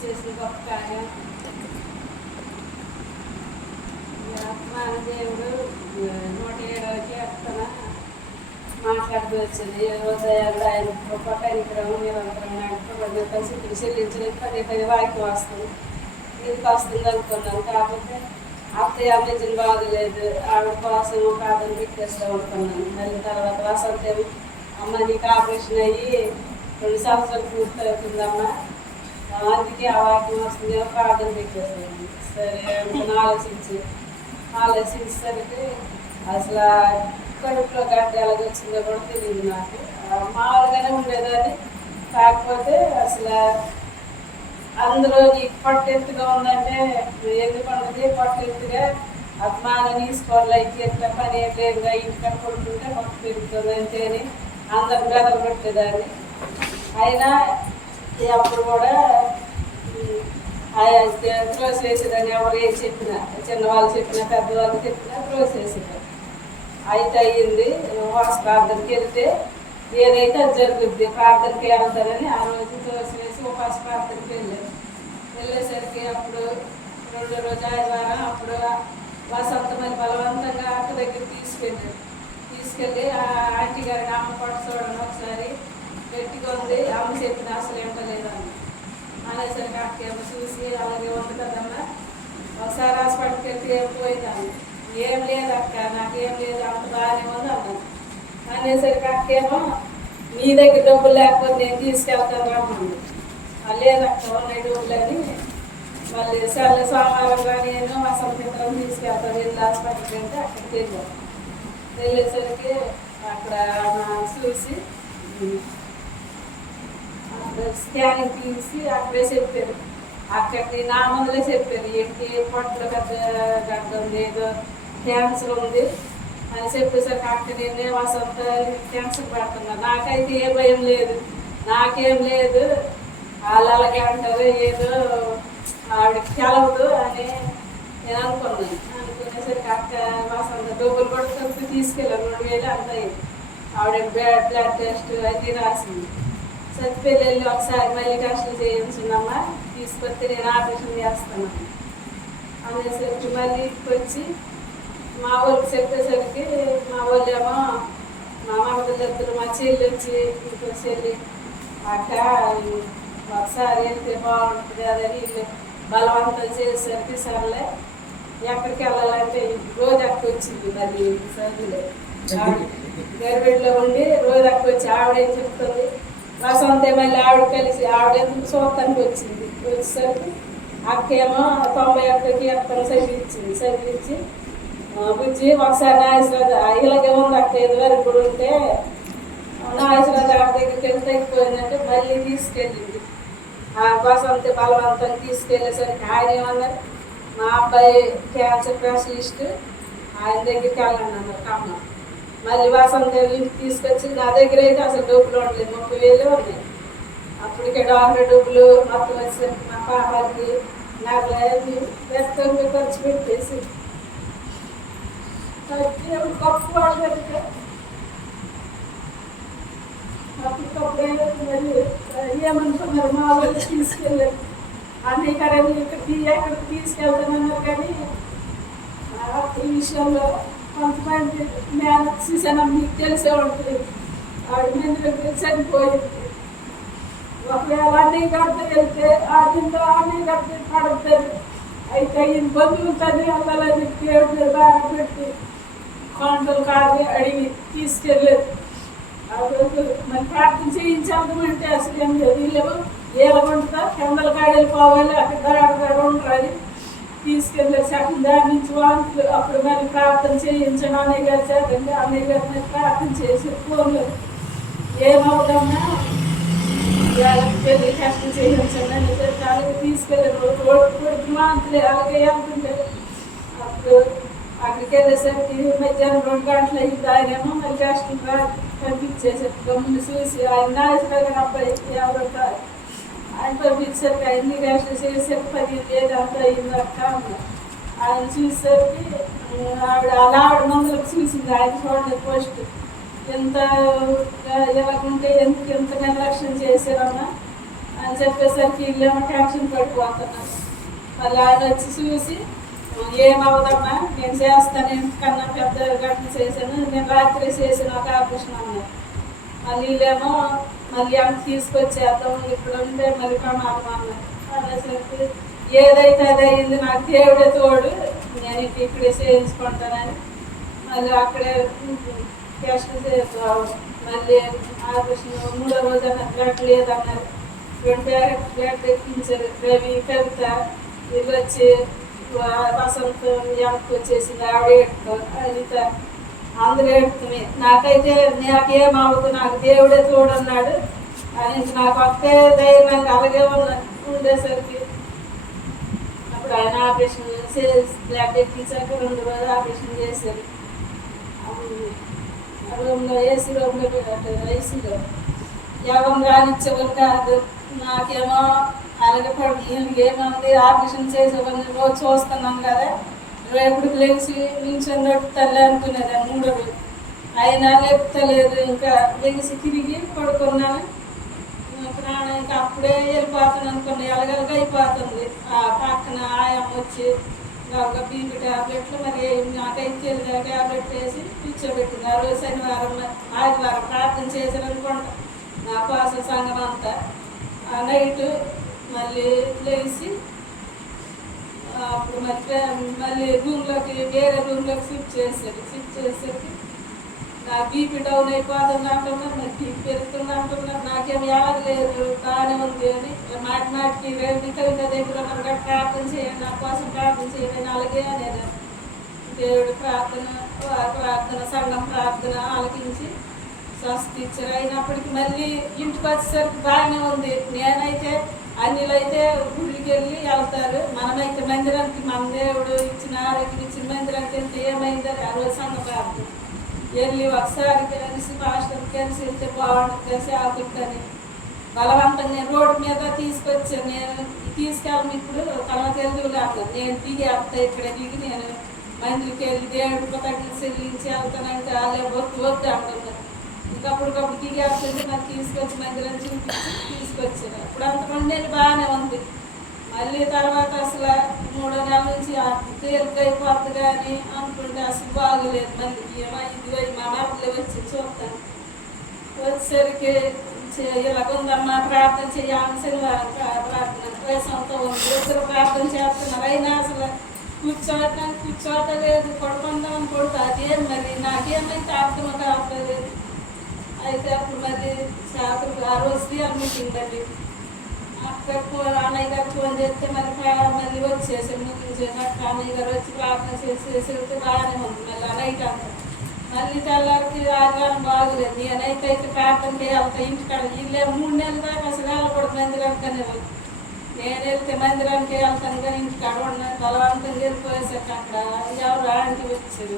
చేసిన గొప్ప కార్యం. ఆత్మాన దేవుడు 107వ కీర్తన మాట్లాడుతూ వచ్చింది. ఉదయాలు ఆయన గొప్ప కనికరం నిరంతరం నడుపుబడిన పరిస్థితులు చెల్లించడానికి పదే వాక్యం వస్తుంది. ఎందుకు వస్తుంది అనుకున్నాను. కాకపోతే అత్తయ్య అమ్మించిన బాగలేదు, ఆవిడ కోసం కాదని పెట్టేస్తూ అనుకున్నాను. మళ్ళీ తర్వాత వసంతేమో అమ్మ నీకు ఆపరేషన్ అయ్యి 2 సంవత్సరాలు పూర్తి అవుతుందమ్మా, అందుకే ఆ వాక్యం వస్తుంది ప్రార్థన పెట్టేస్తాను. సరే అనుకుని ఆలోచించేసరికి అసలు కడుపులో గడ్డ ఎలాగొచ్చిందో కూడా తెలియదు నాకు. మామూలుగానే ఉండేదాన్ని. కాకపోతే అసలు అందులో నీకు పట్టెత్తుగా ఉందంటే ఎందుకు ఉండదు, పట్టెత్తుగా అత్మానం తీసుకోవాలి, ఎట్లా పని ఏం లేదుగా ఇంటికి కొడుకుంటే పక్క పెరుగుతుంది అంతేని అందరు గదలు పెట్టేదాన్ని. అయినా అప్పుడు కూడా త్రోస్ వేసేదాన్ని. ఎవరు ఏం చెప్పినా, చిన్నవాళ్ళు చెప్పినా పెద్దవాళ్ళు చెప్పినా త్రోస్ వేసేదాన్ని. అయితే అయ్యింది. ఉపవాస ప్రార్థనకి వెళ్తే ఏదైతే అది జరుగుద్ది, ప్రార్థనకి వెళ్తారని ఆ రోజు త్రోస్ వేసి ఉపవాస ప్రార్థనకి వెళ్ళేసరికి అప్పుడు 2వ రోజు ఆదివారం అప్పుడు వసంతమని బలవంతంగా అక్క దగ్గర తీసుకెళ్ళి ఆ ఆంటీ గారిని అమ్మ పట్టు చూడండి ఒకసారి గట్టిగా ఉంది, అమ్మ చెప్పిన అసలు ఎంటలేదని అనేసరికి అక్క ఏమో చూసి అలాగే ఉంది కదమ్మా ఒకసారి హాస్పిటల్కి వెళ్తే పోయిందని. ఏం లేదు అక్క, నాకేం లేదు, అంత బాగానే ఉంది అన్నాను. అనేసరికి అక్కేమో మీ దగ్గర డబ్బులు లేకపోతే నేను తీసుకెళ్తాను రమ్మంది. లేదక్క ఉన్నాయి డబ్బులు అని మళ్ళీ సోమవారంగా నేను వసంతం తీసుకెళ్తాను వెళ్ళి హాస్పిటల్కి వెళ్తే అక్కడికి వెళ్ళేసరికి అక్కడ చూసి అక్కడ స్కానింగ్ తీసి అక్కడే చెప్పారు. అక్కడికి నా ముందులే చెప్పారు ఏంటి పొట్టలో పెద్ద గడ్డ ఉంది, ఏదో క్యాన్సర్ ఉంది అని చెప్పేసరికి అక్కడ నేనే వసంత క్యాన్సర్ పడుతున్నా. నాకైతే ఏ భయం లేదు, నాకేం లేదు, వాళ్ళు అలాగే అంటారు ఏదో ఆవిడకి తెలవదు అని నేను అనుకున్నాను. అనుకునేసరికి అక్క వసంత డబ్బులు కూడా కలిపి తీసుకెళ్ళాను 2,000 అంత అయింది. ఆవిడ బ్లడ్ టెస్ట్ అది రాసింది. సత్తిపల్లి వెళ్ళి ఒకసారి మళ్ళీ టెస్టులు చేయించున్నామా, తీసుకొస్తే నేను ఆపరేషన్ చేస్తాను అనేసరికి మళ్ళీ ఇంటికి వచ్చి మా వాళ్ళకి చెప్పేసరికి మా వాళ్ళు ఏమో మా మమతలు మా చెల్లి వచ్చి ఇంకో చెల్లి అక్క ఒకసారి వెళ్తే బాగుంటుంది అదని వీళ్ళు బలవంతం చేసేసరికి సర్లే ఎక్కడికి వెళ్ళాలంటే రోజు అక్క వచ్చింది. మరి సర్లే గర్భిడిలో ఉండి రోజు అక్క వచ్చి ఆవిడేం చెప్తుంది వసంతే మళ్ళీ ఆవిడ కలిసి ఆవిడ ఎందుకు చూడటానికి వచ్చింది. వచ్చేసరికి అక్కేమో 91కి అత్తను చదివించి బుజ్జి ఒకసారి నాగేశ్వరరావు ఇలాగే ఉంది అక్క ఇదివరకు కూడా ఉంటే నాగేశ్వరరావు ఆవిడ దగ్గరికి వెళ్తే తగ్గిపోయిందంటే మళ్ళీ తీసుకెళ్ళింది. ఆ వసంత బలవంతం తీసుకెళ్ళేసరికి ఆయన ఏమన్నారు మా అబ్బాయి క్యాన్సర్ స్పెషలిస్ట్ ఆయన దగ్గరికి వెళ్ళండి అన్నారు కమ్మ. మళ్ళీ వసంత ఇంటికి తీసుకొచ్చి నా దగ్గర అయితే అసలు డబ్బులు ఉండలేదు, 30,000 ఉన్నాయి. అప్పటికే డాక్టర్ డబ్బులు మొత్తం వచ్చేసరికి మా పాపకి నాకు వ్యక్తంగా ఖర్చు పెట్టేసి గొప్ప వాళ్ళు జరిగితే అప్పటికప్పుడు ఏమనుకున్నారు మా వాళ్ళు తీసుకెళ్ళారు అన్ని కరెంట్ ఎక్కడికి తీసుకెళ్తానన్నారు. కానీ ఈ విషయంలో కొంతమంది చూసాను మీకు తెలిసే ఉంటుంది ఆవిడ మీద చనిపోయింది. ఒకవేళ అన్నీ గడితే వెళ్తే ఆ దీంట్లో అన్నీ గడితే పడతారు. అయితే ఈయన బంధువులతోనే వెళ్ళాలని దేవుడి బాగా పెట్టి కాంటలు కాదు అడిగి తీసుకెళ్ళలేదు. ఆ రోజు మరి ప్రార్థన చేయించాలంటే అసలు ఏం లేదు. వీళ్ళు ఏలగుంటుందా కిందల కాడలు పోవాలి అక్కడ ఉంటారు తీసుకెళ్ళారు. సగం దాని నుంచి వాంతులు అప్పుడు మరి ప్రార్థన చేయించాను అన్నయ్య గారు చేతండి. అన్నయ్య గారి మీద ప్రార్థన చేసి ఫోన్లు ఏమవుదమ్మా పెళ్లి కష్టం చేయించండి అని అలాగే తీసుకెళ్ళారు. కొడుకు వాంతులే అలాగే వెళ్తుంటారు. అప్పుడు అక్కడికి వెళ్ళేసరికి మధ్యాహ్నం 2 గంటలు అయింది. ఆయనేమో మరి కష్టం పంపించేసరికి గమ్ముని చూసి ఆయన నాగేశ్వరరావు అబ్బాయి ఎవరో ఆయన పంపించేసరికి అన్ని రెస్ట్ చేసేసరికి 15,000 అంతా అయింది అక్క అన్నారు. ఆయన చూసేసరికి ఆవిడ మందులకు చూసింది. ఆయన చూడండి పోస్ట్ ఎంత ఎలాగుంటే ఎంత నిర్లక్ష్యం చేశారమ్మా అని చెప్పేసరికి వీళ్ళేమో టెన్షన్ పడిపోతున్నారు. మళ్ళీ ఆయన వచ్చి చూసి ఏమవుదమ్మా నేను చేస్తాను, ఎందుకన్నా పెద్ద ఘటన చేశాను, నేను రాత్రి చేసిన ఒక ఆపరేషన్ అన్నారు. మళ్ళీ వీళ్ళేమో మళ్ళీ అంత తీసుకొచ్చేద్దాం, ఇప్పుడు ఉంటే మళ్ళీ ప్రమాదం అన్నారు. అనేసరికి ఏదైతే అది అయింది, నాకు దేవుడే తోడు, నేను ఇక్కడే చేయించుకుంటానని మళ్ళీ అక్కడే టెస్ట్ మళ్ళీ ఆపరేషన్ 3వ రోజు బ్లడ్ లేదన్నారు. 2 బ్లడ్ ఎక్కించారు. రవి, కవిత వీళ్ళు వచ్చి వసంతం వెనక్కి వచ్చేసింది. ఆవిడ ఏడుతాం, అనిత అందరూ ఏడుతుంది. నాకైతే నాకేమవుతుంది, నాకు దేవుడే తోడన్నాడు అని నాకు ఒకే ధైర్యంగా అలాగే ఉండేసరికి అప్పుడు ఆయన ఆపరేషన్ బ్లడ్ ఎక్కించాక 2 రోజులు ఆపరేషన్ చేశారు. రూమ్లో ఏసీ రూమ్లో ఐసీలో ఎవరు రానిచ్చేవాళ్ళు కాదు. నాకేమో అలాగే పడి ఏముంది ఆపరేషన్ చేసేవాళ్ళని రోజు చూస్తున్నాం కదా, రేపుడు లేచి నించొని నడుపుతలే అనుకునేది 3వ రోజు. అయినా లేపుతలేదు. ఇంకా లెగిసి తిరిగి పడుకున్నాను. ప్రాణం ఇంకా అప్పుడే వెళ్ళిపోతాను అనుకున్నా, ఎలగలగా అయిపోతుంది. ఆ పక్కన ఆయమ్మ వచ్చి ఒక బీపీ ట్యాబ్లెట్లు మరి నాకైతే ట్యాబ్లెట్ వేసి కూర్చోబెట్టింది. ఆ రోజు శనివారం ఆదివారం ప్రార్థన చేశాను అనుకుంటా నా కోసం సంఘం అంతా. ఆ నైట్ మళ్ళీ లేచి అప్పుడు మళ్ళీ రూమ్లోకి వేరే రూమ్లోకి షిఫ్ట్ చేసేసరికి నా బీపీ డౌన్ అయిపోతుంది అంటున్నారు, మరి బీపీ పెరుగుతుంది అంటున్నారు. నాకేం లేదు, బాగానే ఉంది అని మాటికి రేపు కవిత దగ్గర ఉన్నారు, ప్రార్థన చేయండి, నా కోసం ప్రార్థన చేయండి అలాగే నేను దేవుడు ప్రార్థన సంఘం ప్రార్థన ఆలకించి స్వస్థ ఇచ్చారు. అయినప్పటికీ మళ్ళీ ఇంటికి వచ్చేసరికి బాగానే ఉంది. నేనైతే అన్నిలైతే గుడికి వెళ్ళి వెళ్తారు, మనమైతే మందిరానికి మన దేవుడు ఇచ్చిన ఆరోగ్యం ఇచ్చిన మందిరానికి వెళ్తే ఏమైందని ఆ రోజు సంఘ ప్రార్థన వెళ్ళి ఒకసారి కలిసి మాస్టర్ కలిసి వెళ్తే బాగుంటుంది కలిసి ఆకుంటుంది. బలవంతంగా నేను రోడ్డు మీద తీసుకొచ్చాను. నేను తీసుకెళ్ళను, ఇప్పుడు తర్వాత వెళ్తులేదు. నేను దిగి వెళ్తా, ఇక్కడ దిగి నేను మందిరికి వెళ్ళి దేవుడికి తగ్గి చెల్లించి వెళ్తానంటే వాళ్ళే వద్దు అంటున్నారు. ఇంకప్పటికప్పుడు దిగి వెళ్తుంటే నాకు తీసుకొచ్చి మందిరం చూపించి తీసుకొచ్చాను. ఇప్పుడు అంతమంది నేను బాగానే ఉంది. మళ్ళీ తర్వాత అసలు 3వ నెల నుంచి తేలికైపోద్ది కానీ అనుకుంటే అసలు బాగోలేదు. మళ్ళీ ఇది మా మరపులో వచ్చి చూస్తాను. వచ్చేసరికి ఇలాగుందమ్మా ప్రార్థన చేయాలి, శనివారం ప్రార్థన ప్రవేశంతో ఉంది, ఇద్దరు ప్రార్థన చేస్తున్నారు. అయినా అసలు కూర్చోటలేదు, పడుకుందామని పడుతా అదేం మరి నాకేమైతే అర్థం కావట్లేదు. అయితే అప్పుడు మళ్ళీ ఆ రోజు తీయాలి మీటింగ్ మళ్ళీ అక్కడ అన్నయ్య గారు ఫోన్ చేస్తే మళ్ళీ వచ్చేసి ముగించేటట్టు అన్నయ్య గారు వచ్చి ప్రార్థన చేసి బాగానే ఉంది. మళ్ళీ నైట్ అంతా మళ్ళీ తెల్లారికి ఆదివారం బాగోలేదు. నేనైతే ప్రార్థనకి వెళ్తా ఇంటికాడ ఇల్లే 3 నెలల దాకా అసలు వెళ్ళకూడదు మందిరానికనే వాళ్ళు. నేను వెళ్తే మందిరానికి వెళ్తాను కానీ ఇంటికాడ ఉన్నాను. బలవంతంగా వెళ్ళిపోయేసరికి అక్కడ ఎవరు ఆంటీ వచ్చారు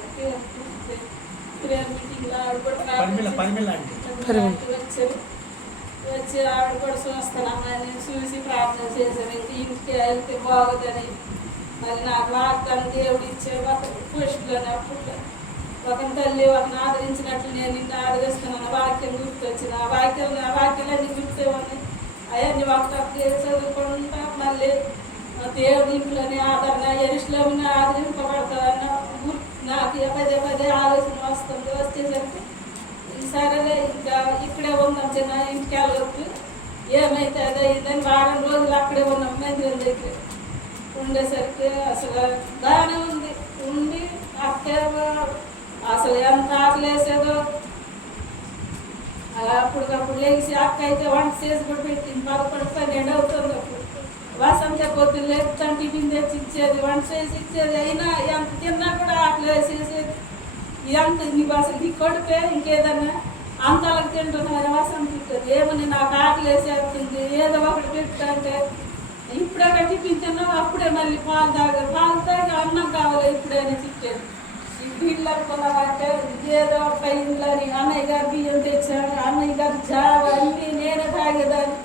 ప్రేయర్ మీటింగ్లో ఆవిడ కూడా వచ్చారు. వచ్చి ఆవిడ కూడా చూస్తానమ్మా నేను చూసి ప్రార్థన చేశాను. ఇంటికి వెళ్తే బాగుందని మళ్ళీ నాకు వాగ్దానం దేవుడు ఇచ్చే ఒక పోస్టులోనే అప్పుడు ఒక తల్లి ఒకరిని ఆదరించినట్లు నేను నిన్ను ఆదరిస్తున్నాను. వాక్యం గుర్తొచ్చిన ఆ వాక్యాలన్నీ గుర్తే ఉన్నాయి. అవన్నీ ఒక చదువుకుంటా మళ్ళీ దేవుడి ఇంట్లోనే ఆదరణ యెరూషలేముని ఆదరింపబడతాదన్న నాకు పదే ఆలోచన వస్తుంది. వచ్చేసరికి సరేలే ఇంకా ఇక్కడే ఉన్నాం, చిన్న ఇంటికి వెళ్ళొద్దు, ఏమైతే అది అయిందని వారం రోజులు అక్కడే ఉన్నాం మందిరం దగ్గర ఉండేసరికి అసలు బాగానే ఉండి అక్క అసలు ఎంత ఆకలేసేదో అప్పటికప్పుడు లేచి అక్క అయితే వంట చేసి కూడా పెట్టింది. 11-12 అవుతుంది. అప్పుడు వసంత పొద్దున్న లేపుతాను, టిఫిన్ తెచ్చి ఇచ్చేది, వంట చేసి ఇచ్చేది. అయినా ఎంత తిన్నా కూడా ఆకలేసేసేది. ఇదంతా నీకు అసలు నీ కొడుకే ఇంకేదన్నా అంతలకు తింటున్నారు వసంత ఉంటుంది. ఏమని నాకు ఆకలేసేస్తుంది, ఏదో ఒకటి పెట్టుకుంటే ఇప్పుడే టిఫిన్ తిన్నావు అప్పుడే మళ్ళీ పాలు తాగి అన్నం కావాలి ఇప్పుడైనా తిట్టేది. ఇల్లు అనుకున్నామంటే ఏదో పైందని అన్నయ్య గారు బియ్యం తెచ్చాడు, అన్నయ్య గారు జావ అన్నీ నేనే తాగేదాన్ని.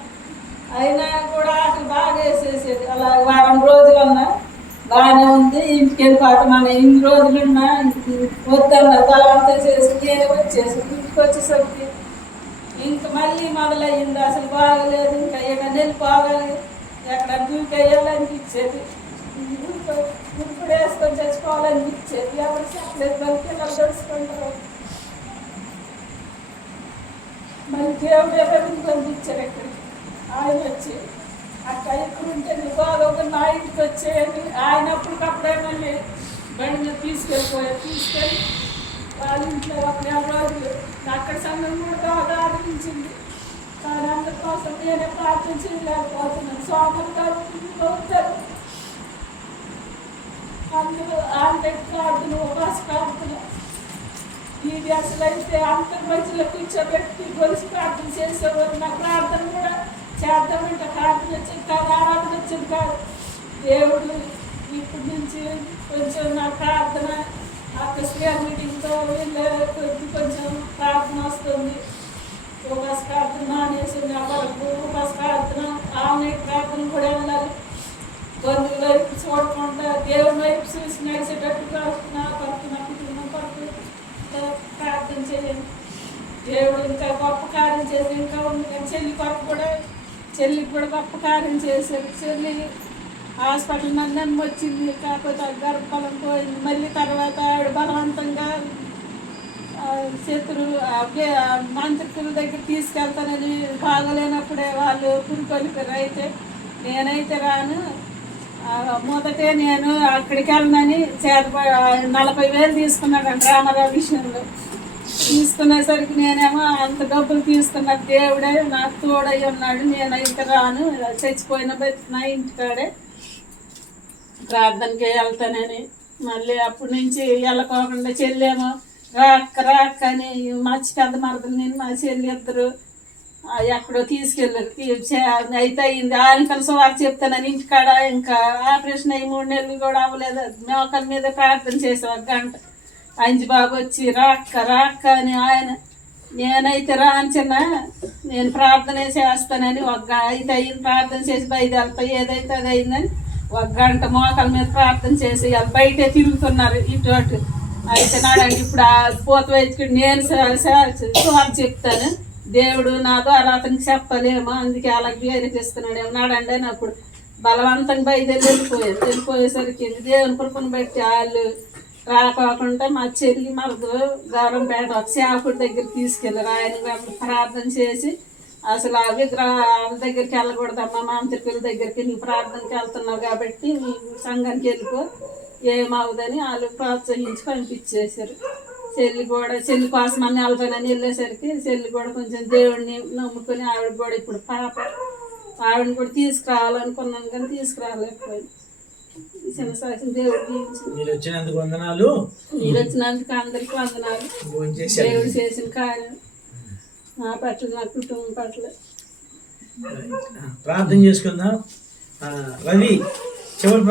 అయినా కూడా అసలు బాగా వేసేసేది. అలా వారం రోజులన్నా బాగానే ఉంది. ఇంటికి వెళ్ళిపోతాం మన ఇన్ని రోజులున్నా వద్దన్నారు, బలవంతం చేసి నేనే వచ్చేసి ఇంటికి వచ్చేసరికి ఇంక మళ్ళీ మళ్ళీ మొదలయ్యింది. అసలు బాగలేదు. ఇంకా ఏమైనా వెళ్ళిపోవాలి, ఎక్కడ దూకేయాలనిపించేది, ఇప్పుడు వేసుకొని చచ్చిపోవాలనిపించేది. ఎవరు చెప్పలేదు, మళ్ళీ పిల్లలు తెలుసుకుంటారు. మళ్ళీ దేవుడు ఎవరికి పంపించారు ఇక్కడికి. ఆయన వచ్చి అక్కడ ఎక్కడుంటే బాగా నా ఇంటికి వచ్చేయండి. ఆయన అప్పటికప్పుడేమో బండి మీద తీసుకెళ్ళి వాళ్ళ ఇంట్లో ఒక 4 రోజులు అక్కడ సమయం కూడా బాగా ఆదరించింది. కానీ అందరి కోసం నేనే ప్రార్థన చేయలేకపోతున్నాను. సోమరు గారు అవుతారు, అందరూ ఆంధ్రకి ప్రార్థన, ఉపవాస ప్రార్థన. ఇది అసలు అయితే అందరి మధ్యలో కూర్చోబెట్టి గొలుసు ప్రార్థన చేసేవారు. నా ప్రార్థన కూడా చేద్దామంటే ప్రార్థన వచ్చింది కాదు, ఆరాధన వచ్చింది కాదు. దేవుడు ఇప్పటి నుంచి కొంచెం నా ప్రార్థన స్క్వేర్ మీటింగ్తో వెళ్ళే కొంచెం ప్రార్థన వస్తుంది. ఉపవాస ప్రార్థన మానేసింది. వరకు ఉపవాస ప్రార్థన, ఆన్లైన్ ప్రార్థన కూడా వెళ్ళాలి. బంధువుల వైపు చూడకుండా దేవుని వైపు చూసి నడిచేటట్టుగా నా కొరకు, నా కుటుంబం కొరకు ప్రార్థన చేయండి. దేవుడు ఇంకా గొప్ప కార్యం చేసి ఇంకా ఉంది. చెల్లికి కూడా గొప్ప కార్యం చేశారు. చెల్లి హాస్పిటల్ మందం వచ్చింది, కాకపోతే గర్భఫలం పోయింది. మళ్ళీ తర్వాత ఆవిడ బలవంతంగా మంత్రికుల దగ్గర తీసుకెళ్తానని బాగోలేనప్పుడే వాళ్ళు పురుకొలిపారు. అయితే నేనైతే రాను, మొదటే నేను అక్కడికి వెళ్ళనని 40,000 తీసుకున్నాడు రామారావు విషయంలో. తీసుకునేసరికి నేనేమో అంత డబ్బులు తీసుకున్న దేవుడే నాకు తోడై ఉన్నాడు. నేను అయితే రాను, చచ్చిపోయిన నా ఇంటికాడే ప్రార్థనకి వెళ్తానని. మళ్ళీ అప్పటి నుంచి వెళ్ళకోకుండా చెల్లేమో రాక్క అని మర్చి పెద్ద మరదలు నేను మా చెల్లి ఇద్దరు ఎక్కడో తీసుకెళ్ళారు. అయితే అయింది ఆలికల సువార్త చెప్తానని ఇంటికాడ. ఇంకా ఆపరేషన్ అయ్యి 3 నెలలు కూడా అవ్వలేదు. మోకాల మీద ప్రార్థన చేసాం 1 గంట. అంజిబాబు వచ్చి రాక్క అని ఆయన. నేనైతే రాను చిన్న, నేను ప్రార్థన చేస్తానని అయితే అయింది. ప్రార్థన చేసి బయలుదేరుతా, ఏదైతే అది అయిందని 1 గంట మోకాల మీద ప్రార్థన చేసి వాళ్ళు బయటే తిరుగుతున్నారు ఇటు అటు. అయితే నాడండి ఇప్పుడు ఆ పోత వైద్యుడు నేను సువార్త చెప్తాను, దేవుడు నా ద్వారా అతనికి చెప్పలేమో, అందుకే అలా వేరేకిస్తున్నాడేమో నాడండి అని అప్పుడు బలవంతంగా బయలుదేరి వెళ్ళిపోయేసరికి దేవుని కృపను బట్టి వాళ్ళు రాకోకుండా మా చెల్లి మరదు గౌరంపేట సేవకుడి దగ్గర తీసుకెళ్ళారు. ఆయన ప్రార్థన చేసి అసలు ఆ విగ్రహాల దగ్గరికి వెళ్ళకూడదమ్మా, మాంత్రికుల దగ్గరికి నువ్వు ప్రార్థనకి వెళ్తున్నావు కాబట్టి నీ సంఘానికి వెళ్ళిపో, ఏమవుదని వాళ్ళు ప్రోత్సహించి పంపించేశారు. చెల్లి కోసం అని వెళ్తానని వెళ్ళేసరికి చెల్లి కూడా కొంచెం దేవుడిని నమ్ముకొని ఆవిడ కూడా ఇప్పుడు పాప, ఆవిడని కూడా తీసుకురావాలనుకున్నాను కానీ తీసుకురాలేకపోయింది. చిన్న సాక్షి దేవుడికి మీరు వచ్చినందుకు వందనాలు. మీరు వచ్చినందుకు అందరికి వందనాలు. దేవుడు చేసిన కార్యం నా పట్ల, నా కుటుంబం పట్ల. ప్రార్థన చేసుకుందాం. రవి చివరి